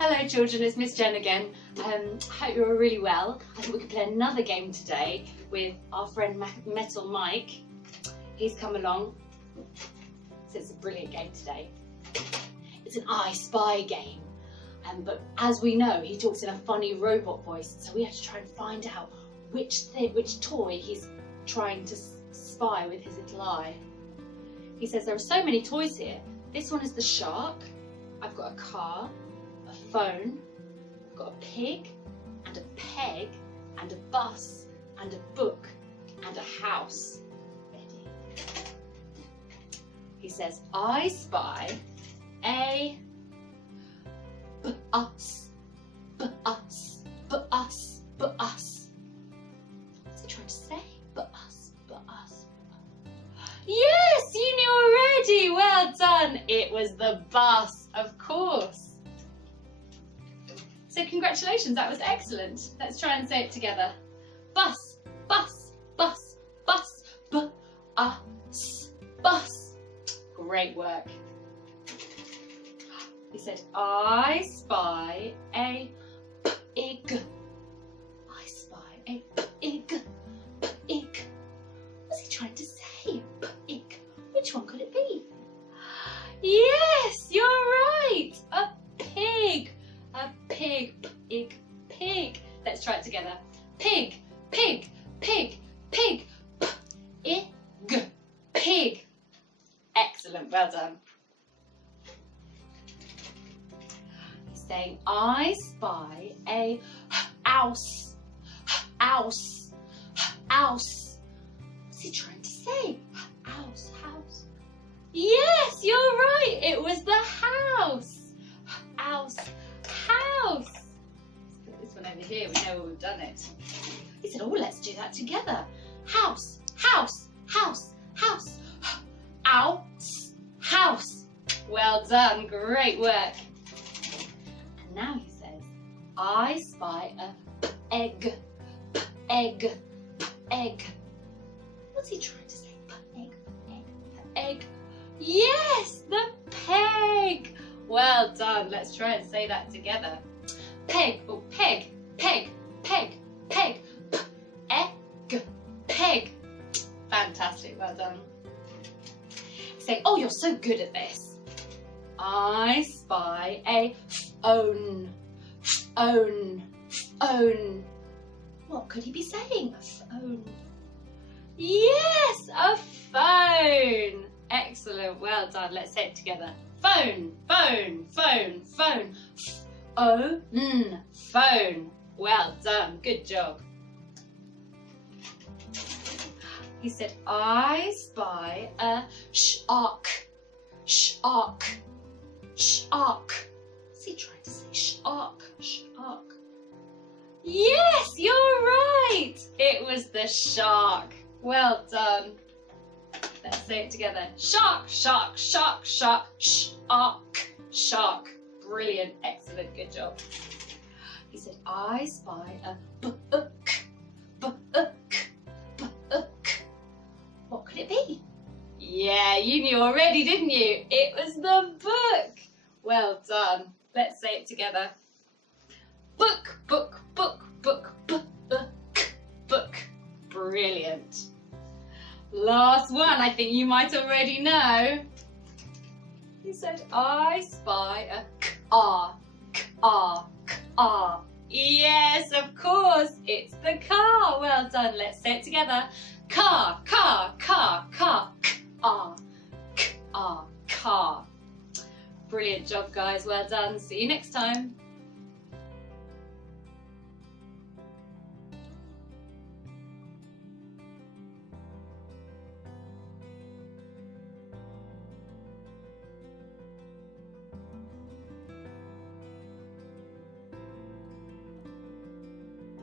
Hello children, it's Miss Jen again. Hope you're all really well. I thought we could play another game today with our friend Metal Mike. He's come along, so it's a brilliant game today. It's an I Spy game, but as we know, he talks in a funny robot voice, so we have to try and find out which toy he's trying to spy with his little eye. He says there are so many toys here. This one is the shark. I've got a car, a phone, I've got a pig, and a peg, and a bus, and a book, and a house. Ready? He says, I spy a b-us, b-us, b-us, b-us. What's he trying to say? B-us, b-us. Yes, you knew already. Well done. It was the bus, of course. So congratulations, that was excellent. Let's try and say it together. Bus, bus, bus, bus, b-us, bus. Great work. He said, I spy a pig. I spy a pig. Pig. What's he trying to say? Pig. Which one could it be? Yes, you're right. A pig. A pig. Pig. Pig. Let's try it together. Pig. Pig. Pig. Pig. Pig. Pig. Excellent. Well done. He's saying, I spy a house. House. House. What's he trying to say? House. House. Yes, you're right. It was the house. House. House. Let's put this one over here. We know where we've done it. He said, oh, let's do that together. House. House. House. House. House. House. Well done. Great work. And now he says, I spy a egg. Egg. Egg. What's he trying to say? Egg. Egg. Egg. Yes, the peg. Well done. Let's try and say that together. Peg. Oh, peg. Peg. Peg. Peg. Egg. Peg. Fantastic. Well done. Say, oh, you're so good at this. I spy a phone. Phone. Phone. What could he be saying? A phone. Yes, a phone. Excellent. Well done. Let's say it together. Phone. Phone. Phone. Phone. Phone. Phone. Well done. Good job. He said, I spy a shark. Shark. Shark. What's he trying to say? Shark. Shark. Yes, you're right. It was the shark. Well done. Let's say it together. Shark, shark, shark, shark, shark, shark. Brilliant. Excellent. Good job. He said, I spy a book. Book. Book. What could it be? Yeah, you knew already, didn't you? It was the book. Well done. Let's say it together. Book, book, book, book, book, book, book. Brilliant. Last one, I think you might already know. He said, I spy a car. Car. Car. Yes, of course, it's the car. Well done. Let's say it together. Car, car, car, car, car, car, car. Brilliant job, guys. Well done. See you next time.